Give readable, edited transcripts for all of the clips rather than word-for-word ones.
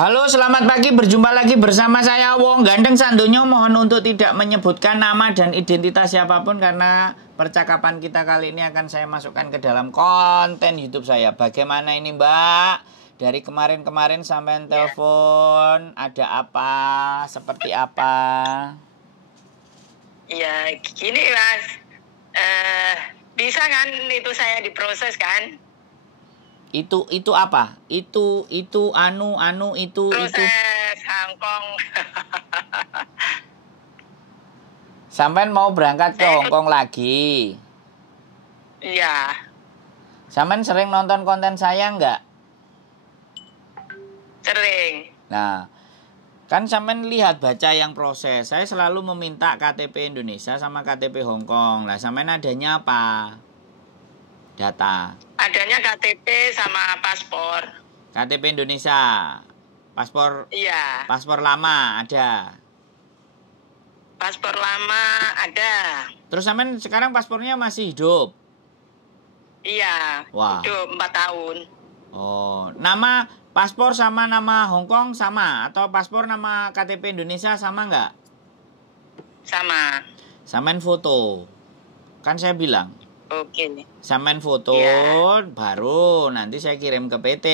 Halo, selamat pagi. Berjumpa lagi bersama saya Wong Gandeng Sandonyo. Mohon untuk tidak menyebutkan nama dan identitas siapapun karena percakapan kita kali ini akan saya masukkan ke dalam konten YouTube saya. Bagaimana ini, Mbak? Dari kemarin-kemarin sampai telepon, ada apa? Seperti apa? Ya, gini Mas. Bisa kan itu saya diproses kan? Itu apa? Itu itu. Proses Hongkong. Sampai mau berangkat ke Hongkong lagi. Iya. Sampai sering nonton konten saya nggak? Sering. Nah, kan sampean lihat baca yang proses. Saya selalu meminta KTP Indonesia sama KTP Hongkong. Lah sampean adanya apa? Data. Adanya KTP sama paspor. KTP Indonesia. Paspor. Iya. Paspor lama ada. Paspor lama ada. Terus sampean sekarang paspornya masih hidup? Iya. Wah. Hidup 4 tahun. Oh, nama paspor sama nama Hongkong sama? Atau paspor nama KTP Indonesia sama nggak? Sama. Sampean foto. Kan saya bilang. Oke. Sampean foto, baru nanti saya kirim ke PT.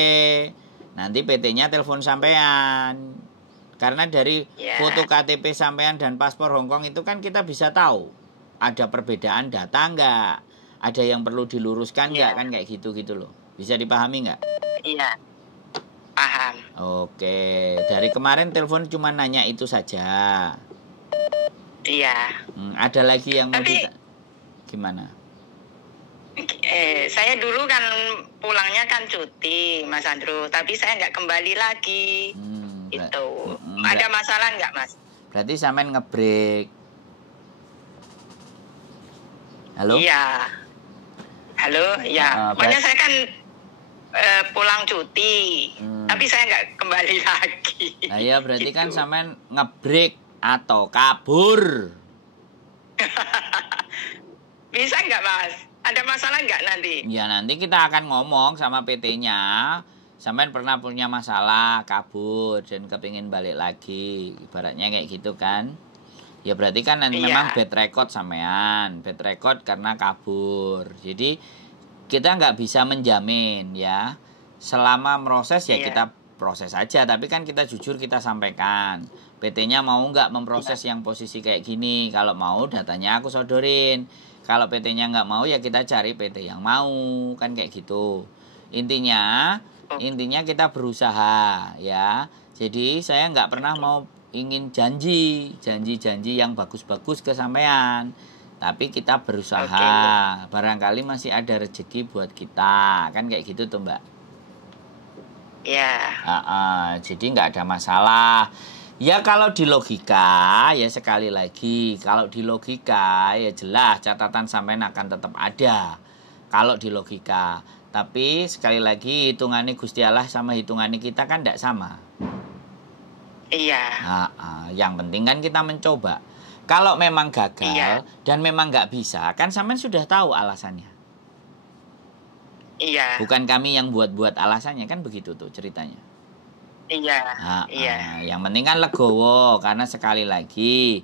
Nanti PT-nya telepon sampean. Karena dari foto KTP sampean dan paspor Hongkong itu kan kita bisa tahu ada perbedaan data nggak, ada yang perlu diluruskan nggak, kan kayak gitu loh. Bisa dipahami nggak? Iya, paham. Oke, dari kemarin telepon cuma nanya itu saja. Iya. Ada lagi yang mau gimana? Saya dulu kan pulangnya kan cuti, Mas Andrew, tapi saya nggak kembali lagi. Itu ada masalah nggak, Mas? Berarti sampean ngebreak. Halo? Iya. Halo, ya. Pokoknya saya kan pulang cuti, tapi saya nggak kembali lagi. Nah, ya berarti gitu. Kan sampean ngebreak atau kabur. Bisa nggak, Mas? Ada masalah nggak nanti? Ya nanti kita akan ngomong sama PT-nya. Sampean pernah punya masalah, kabur, dan kepingin balik lagi. Ibaratnya kayak gitu kan. Ya berarti kan memang bad record sampean. Bad record karena kabur. Jadi kita nggak bisa menjamin ya. Selama proses ya kita proses aja. Tapi kan kita jujur kita sampaikan. PT-nya mau nggak memproses yang posisi kayak gini. Kalau mau datanya aku sodorin. Kalau PT-nya nggak mau ya kita cari PT yang mau, kan kayak gitu. Intinya kita berusaha ya. Jadi saya nggak pernah mau ingin janji yang bagus-bagus ke sampean. Tapi kita berusaha. Barangkali masih ada rezeki buat kita, kan kayak gitu tuh Mbak. Iya. Jadi nggak ada masalah. Ya kalau di logika, ya sekali lagi, kalau di logika ya jelas catatan sampean akan tetap ada. Kalau di logika. Tapi sekali lagi hitungannya Gusti Allah sama hitungannya kita kan tidak sama. Iya. Yang penting kan kita mencoba. Kalau memang gagal dan memang nggak bisa, kan sampean sudah tahu alasannya. Iya. Bukan kami yang buat-buat alasannya, kan begitu tuh ceritanya. Iya. Yang penting kan legowo, karena sekali lagi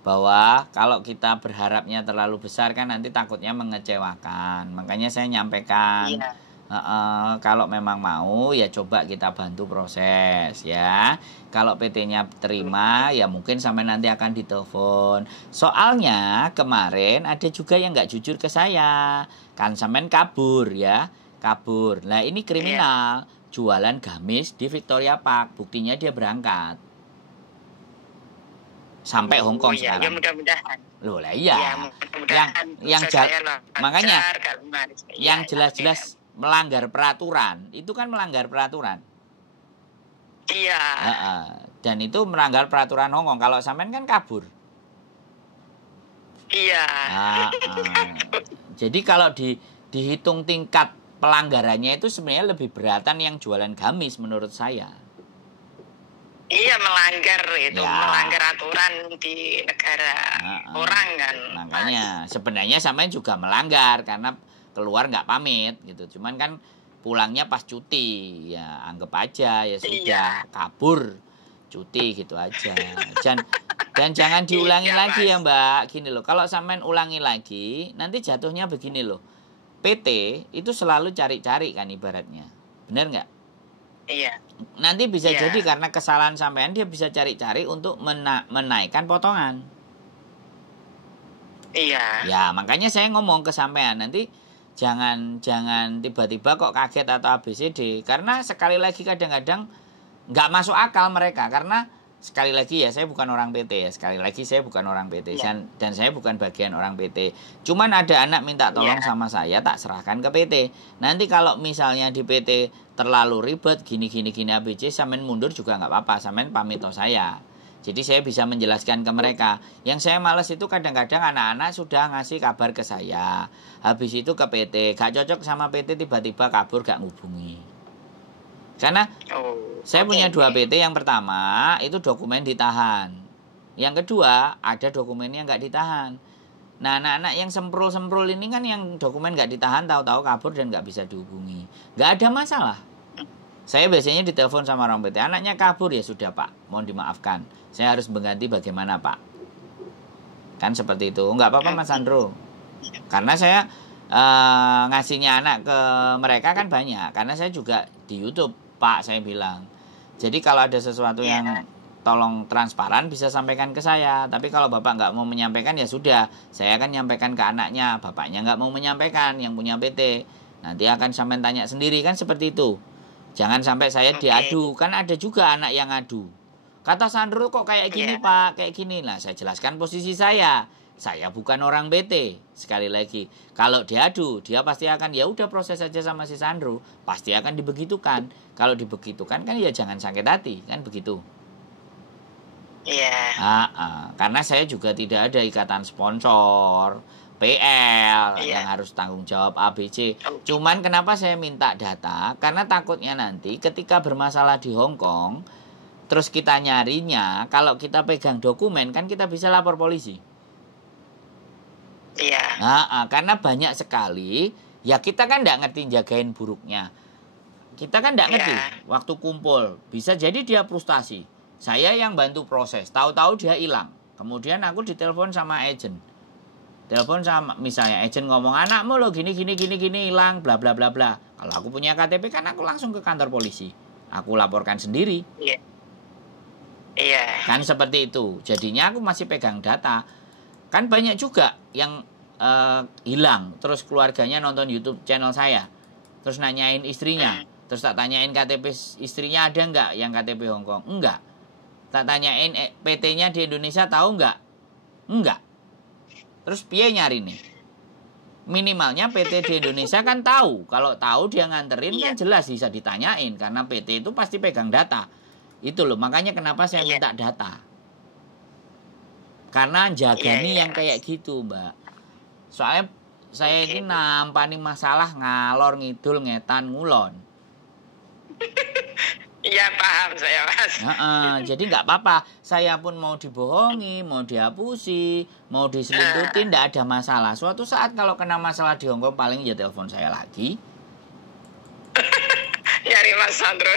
bahwa kalau kita berharapnya terlalu besar kan nanti takutnya mengecewakan. Makanya saya nyampaikan kalau memang mau ya coba kita bantu proses ya. Kalau PT-nya terima ya mungkin sampai nanti akan ditelepon. Soalnya kemarin ada juga yang nggak jujur ke saya, kan sampean kabur ya, kabur. Nah ini kriminal. Jualan gamis di Victoria Park, buktinya dia berangkat sampai Hongkong sekarang. Ya mudah-mudahan. Loh lah iya. Makanya yang jelas-jelas melanggar peraturan, itu kan melanggar peraturan. Iya. Dan itu melanggar peraturan Hongkong. Kalau sampean kan kabur. Iya. Jadi kalau dihitung tingkat pelanggarannya itu sebenarnya lebih beratan yang jualan gamis menurut saya. Iya, melanggar itu, melanggar aturan di negara orang kan. Makanya sebenarnya sampean juga melanggar karena keluar nggak pamit gitu. Cuman kan pulangnya pas cuti. Ya anggap aja ya sudah kabur cuti gitu aja. Dan jangan diulangi lagi ya Mbak. Gini loh, kalau sampean ulangi lagi, nanti jatuhnya begini loh. PT itu selalu cari-cari kan ibaratnya. Benar nggak? Iya. Nanti bisa jadi karena kesalahan sampean dia bisa cari-cari untuk menaikkan potongan. Iya. Ya, makanya saya ngomong ke sampean nanti jangan tiba-tiba kok kaget atau ABCD karena sekali lagi kadang-kadang nggak masuk akal mereka karena sekali lagi ya saya bukan orang PT ya, sekali lagi saya bukan orang PT dan saya bukan bagian orang PT. Cuman ada anak minta tolong sama saya, tak serahkan ke PT. Nanti kalau misalnya di PT terlalu ribet gini ABC, sampean mundur juga nggak apa-apa, sampean pamit to saya. Jadi saya bisa menjelaskan ke mereka. Yang saya males itu kadang-kadang anak-anak sudah ngasih kabar ke saya. Habis itu ke PT, gak cocok sama PT tiba-tiba kabur gak ngubungi. Karena saya punya 2 PT. Yang pertama itu dokumen ditahan. Yang kedua ada dokumen yang gak ditahan. Nah anak-anak yang semprul-semprul ini kan yang dokumen gak ditahan tahu-tahu kabur dan gak bisa dihubungi. Gak ada masalah. Saya biasanya ditelepon sama orang PT, anaknya kabur ya sudah Pak, mohon dimaafkan. Saya harus mengganti bagaimana Pak. Kan seperti itu. Enggak apa-apa Mas Sandro. Karena saya ngasihnya anak ke mereka kan banyak. Karena saya juga di YouTube Pak saya bilang. Jadi kalau ada sesuatu yang tolong transparan bisa sampaikan ke saya. Tapi kalau Bapak nggak mau menyampaikan ya sudah. Saya akan nyampaikan ke anaknya. Bapaknya nggak mau menyampaikan yang punya PT. Nanti akan sampai tanya sendiri kan seperti itu. Jangan sampai saya diadu. Kan ada juga anak yang adu. Kata Sandro kok kayak gini Pak, kayak gini. Nah saya jelaskan posisi saya. Saya bukan orang PT. Sekali lagi, kalau diadu, dia pasti akan ya udah proses saja sama si Sandro. Pasti akan dibegitukan. Kalau dibegitukan kan ya jangan sakit hati, kan begitu. Iya. Karena saya juga tidak ada ikatan sponsor, PL yang harus tanggung jawab ABC. Cuman kenapa saya minta data? Karena takutnya nanti ketika bermasalah di Hong Kong, terus kita nyarinya, kalau kita pegang dokumen kan kita bisa lapor polisi. Iya. Karena banyak sekali, ya kita kan nggak ngerti jagain buruknya. Kita kan nggak ngerti waktu kumpul. Bisa jadi dia frustasi. Saya yang bantu proses, tahu-tahu dia hilang. Kemudian aku ditelepon sama agent. Telepon sama misalnya agent ngomong anakmu lo gini hilang bla bla bla bla. Kalau aku punya KTP kan aku langsung ke kantor polisi. Aku laporkan sendiri. Iya. Kan seperti itu. Jadinya aku masih pegang data. Kan banyak juga yang hilang. Terus keluarganya nonton YouTube channel saya. Terus nanyain istrinya. Terus tak tanyain KTP istrinya ada nggak yang KTP Hong Kong? Enggak. Tak tanyain PT-nya di Indonesia tahu nggak? Enggak. Terus piye nyari nih? Minimalnya PT di Indonesia kan tahu. Kalau tahu dia nganterin kan jelas bisa ditanyain. Karena PT itu pasti pegang data. Itu loh, makanya kenapa saya minta data. Karena jagani yang kayak gitu Mbak. Soalnya saya ini nampani masalah ngalor ngidul ngetan ngulon. Iya paham saya Mas. Jadi nggak apa-apa. Saya pun mau dibohongi, mau dihapusi, mau diselingkuhin, nggak ada masalah. Suatu saat kalau kena masalah di Hongkong paling ya telepon saya lagi. Nyari Mas Sandro.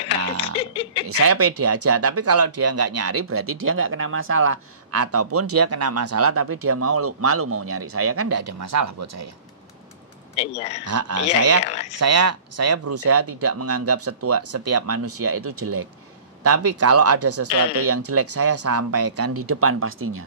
Saya pede aja. Tapi kalau dia nggak nyari berarti dia nggak kena masalah. Ataupun dia kena masalah tapi dia malu mau nyari saya kan nggak ada masalah buat saya. Iya. Saya berusaha tidak menganggap setiap manusia itu jelek. Tapi kalau ada sesuatu yang jelek saya sampaikan di depan pastinya.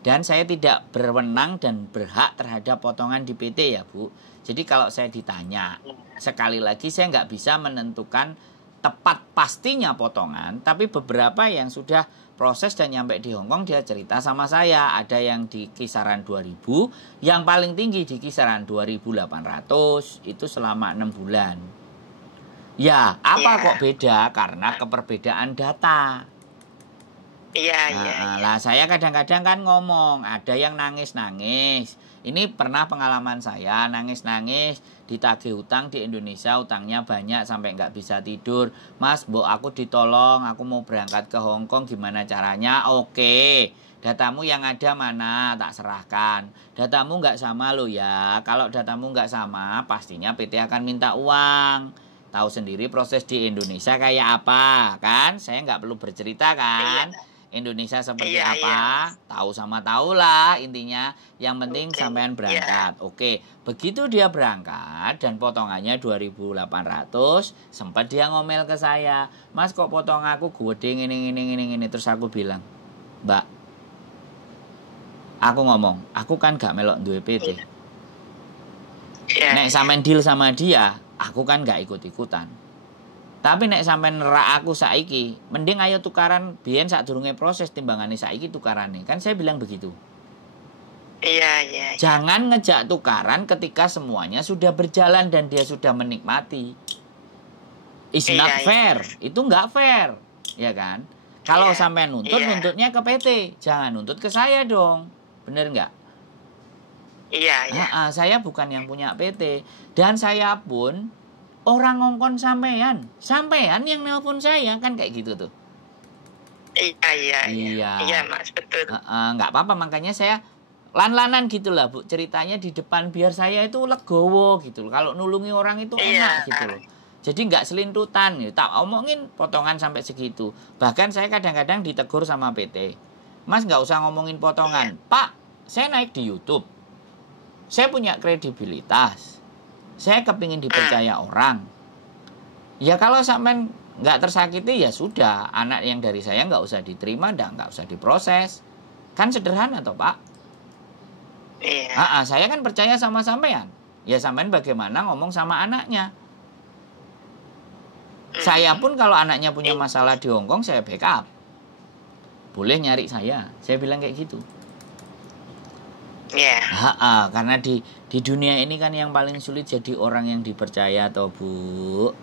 Dan saya tidak berwenang dan berhak terhadap potongan di PT ya Bu. Jadi kalau saya ditanya, sekali lagi saya nggak bisa menentukan tepat pastinya potongan. Tapi beberapa yang sudah proses dan nyampe di Hongkong dia cerita sama saya. Ada yang di kisaran 2000, yang paling tinggi di kisaran 2800, itu selama 6 bulan. Ya, apa kok beda? Karena keperbedaan data. Lah saya kadang-kadang kan ngomong, ada yang nangis-nangis. Ini pernah pengalaman saya, nangis-nangis, ditagih hutang di Indonesia, hutangnya banyak sampai nggak bisa tidur. Mas, mbok aku ditolong, aku mau berangkat ke Hong Kong, gimana caranya? Oke, datamu yang ada mana? Tak serahkan. Datamu nggak sama loh ya. Kalau datamu nggak sama, pastinya PT akan minta uang. Tahu sendiri proses di Indonesia kayak apa, kan? Saya nggak perlu bercerita, kan? Indonesia seperti apa? Tahu sama tahu lah intinya. Yang penting sampean berangkat. Oke, begitu dia berangkat dan potongannya 2.800, sempat dia ngomel ke saya, "Mas, kok potong aku gede ini." Terus aku bilang, "Mbak, aku ngomong, aku kan gak melok duwe PT. Nek sampean deal sama dia, aku kan gak ikut-ikutan. Tapi nek sampean nerak aku saiki, mending ayo tukaran biyen sadurunge proses timbangane saiki tukarane." Kan saya bilang begitu. Iya. Jangan ngejak tukaran ketika semuanya sudah berjalan dan dia sudah menikmati. It's not fair. Itu nggak fair, ya kan? Kalau sampean nuntut, nuntutnya ke PT, jangan nuntut ke saya dong. Bener nggak? Iya. Saya bukan yang punya PT. Dan saya pun orang ngongkon sampean yang nelpon saya, kan kayak gitu tuh. Iya Mas, betul. Nggak apa-apa, makanya saya lan-lanan gitu lah Bu, ceritanya di depan biar saya itu legowo gitu loh. Kalau nulungi orang itu enak gitu loh. Jadi nggak selintutan gitu. Tak omongin potongan sampai segitu. Bahkan saya kadang-kadang ditegur sama PT. "Mas, nggak usah ngomongin potongan. Pak, saya naik di YouTube. Saya punya kredibilitas. Saya kepingin dipercaya orang. Ya kalau sampean nggak tersakiti ya sudah. Anak yang dari saya nggak usah diterima, nggak usah diproses. Kan sederhana toh Pak." Saya kan percaya sama sampean. Ya sampean bagaimana ngomong sama anaknya. Saya pun kalau anaknya punya masalah di Hongkong, saya backup. Boleh nyari saya bilang kayak gitu. Karena di dunia ini kan yang paling sulit jadi orang yang dipercaya toh Bu.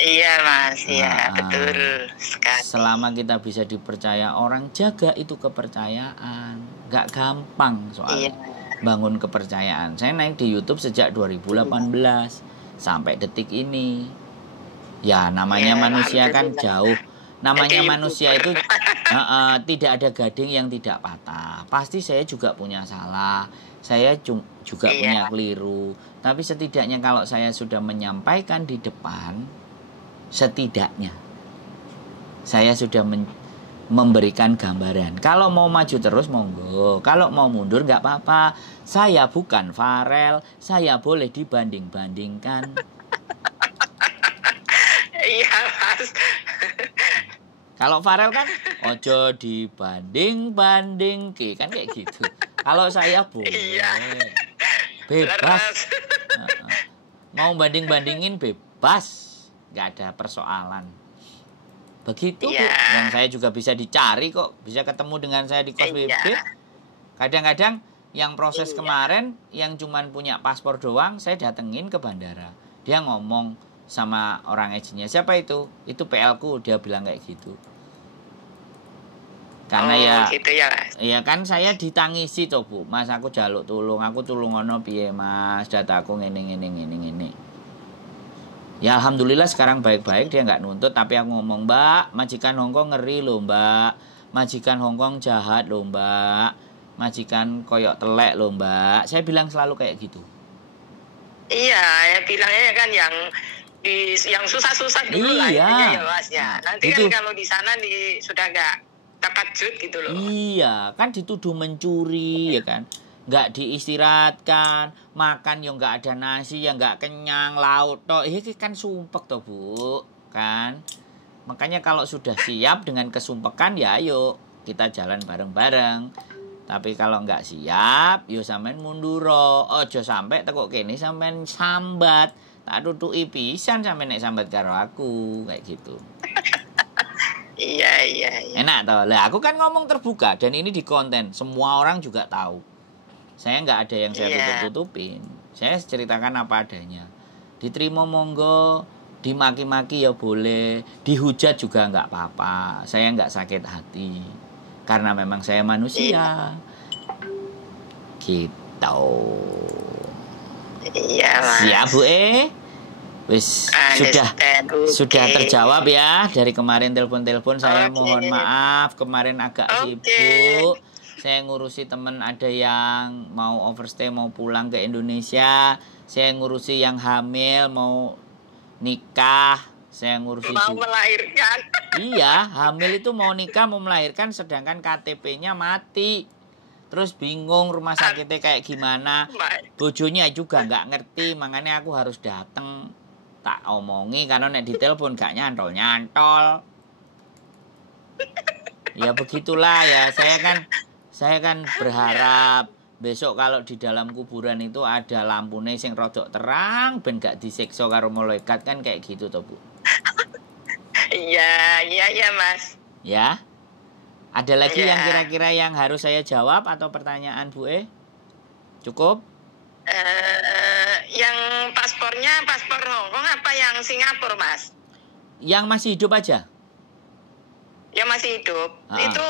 Iya Mas, betul sekali. Selama kita bisa dipercaya orang, jaga itu kepercayaan. Gak gampang soalnya bangun kepercayaan. Saya naik di YouTube sejak 2018 sampai detik ini. Ya namanya manusia kan jauh. Namanya manusia itu tidak ada gading yang tidak patah. Pasti saya juga punya salah. Saya juga punya keliru. Tapi setidaknya kalau saya sudah menyampaikan di depan, setidaknya saya sudah memberikan gambaran. Kalau mau maju terus monggo. Kalau mau mundur nggak apa-apa. Saya bukan Farel. Saya boleh dibanding-bandingkan. Iya Mas. Kalau Farel kan ojo dibanding-banding kan kayak gitu. Kalau saya boleh. Bebas. Mau banding-bandingin bebas. Gak ada persoalan. Begitu Bu. Yang saya juga bisa dicari kok. Bisa ketemu dengan saya di kos WB. Kadang-kadang yang proses kemarin yang cuman punya paspor doang, saya datengin ke bandara. Dia ngomong sama orang agennya, "Siapa itu?" "Itu PL ku." Dia bilang kayak gitu. Karena gitu ya. Iya kan saya ditangisi toh Bu. "Mas, aku jaluk tulung. Aku tulung ono piye Mas? Dataku ngene. Ya alhamdulillah sekarang baik-baik, dia nggak nuntut. Tapi aku ngomong, "Mbak, majikan Hongkong ngeri loh Mbak. Majikan Hongkong jahat loh Mbak. Majikan koyok telek loh Mbak." Saya bilang selalu kayak gitu. Iya, ya bilangnya kan yang susah-susah dulu lah intinya ya Mas ya. Nanti gitu. Kan kalau di sana sudah nggak takajud gitu loh. Iya, kan dituduh mencuri ya kan. Nggak diistirahatkan, makan yang nggak ada nasi, yang nggak kenyang, laut toh. Ini kan sumpek toh Bu, kan. Makanya kalau sudah siap dengan kesumpekan ya ayo kita jalan bareng-bareng. Tapi kalau nggak siap, yo sampean mundur. Ojo sampai tekok kene sampean sambat. Tak tutuki pisan sampean nek sambat karo aku, kayak gitu. Iya. Enak toh. Lah aku kan ngomong terbuka dan ini di konten, semua orang juga tahu. Saya nggak ada yang saya tutup-tutupin. Saya ceritakan apa adanya. Diterima monggo, dimaki-maki ya boleh, dihujat juga nggak apa-apa. Saya nggak sakit hati. Karena memang saya manusia. Gitu. Iya Mas. Siap Bu sudah terjawab ya. Dari kemarin telepon-telepon saya mohon maaf. Kemarin agak sibuk. Saya ngurusi temen ada yang mau overstay, mau pulang ke Indonesia. Saya ngurusi yang hamil, mau nikah, saya ngurusi mau melahirkan. Iya, hamil itu mau nikah, mau melahirkan, sedangkan KTP-nya mati. Terus bingung rumah sakitnya kayak gimana. Bojonya juga nggak ngerti, makanya aku harus dateng. Tak omongi, karena nek ditelepon gak nyantol-nyantol. Ya begitulah ya, saya kan berharap besok kalau di dalam kuburan itu ada lampune sing rodok terang ben gak disiksa karo malaikat, kan kayak gitu toh Bu. Iya Mas. Ya. Ada lagi yang kira-kira yang harus saya jawab atau pertanyaan Bu E? Cukup? Yang paspornya paspor Hongkong apa yang Singapura Mas? Yang masih hidup aja. Yang masih hidup. Itu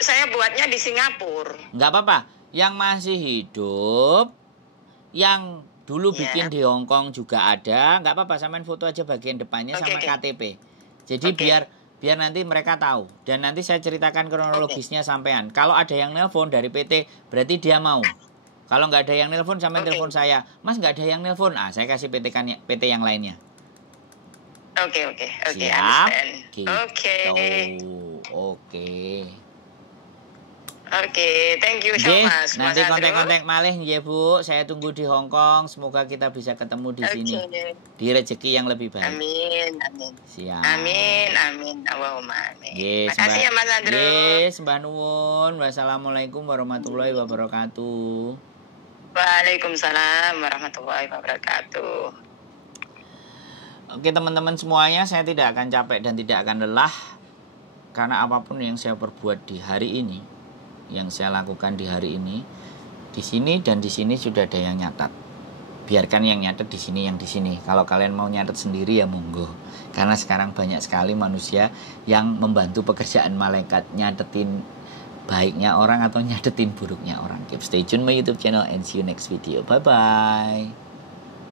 saya buatnya di Singapura. Nggak apa-apa. Yang masih hidup, yang dulu bikin di Hongkong juga ada, nggak apa-apa, samain foto aja bagian depannya sama KTP. Jadi biar nanti mereka tahu, dan nanti saya ceritakan kronologisnya sampean. Kalau ada yang nelpon dari PT, berarti dia mau. Kalau nggak ada yang nelpon, sampean telepon saya, Mas nggak ada yang nelpon, saya kasih PT yang lainnya. Oke. Siap. Gitu. Oke, thank you so much. Nanti kontak-kontak malih ya Bu. Saya tunggu di Hongkong. Semoga kita bisa ketemu di sini. Di rezeki yang lebih baik. Amin. Siap. Amin. Allahumma amin. Yes, makasih ya Mas Andrew. Yes, Mbak Nuwun. Wassalamualaikum warahmatullahi wabarakatuh. Waalaikumsalam warahmatullahi wabarakatuh. Oke teman-teman semuanya, saya tidak akan capek dan tidak akan lelah. Karena apapun yang saya perbuat di hari ini, yang saya lakukan di hari ini, di sini dan di sini sudah ada yang nyatat. Biarkan yang nyatat di sini, yang di sini. Kalau kalian mau nyatat sendiri ya monggo. Karena sekarang banyak sekali manusia yang membantu pekerjaan malaikat, nyatetin baiknya orang atau nyatetin buruknya orang. Keep stay tune my YouTube channel and see you next video. Bye bye.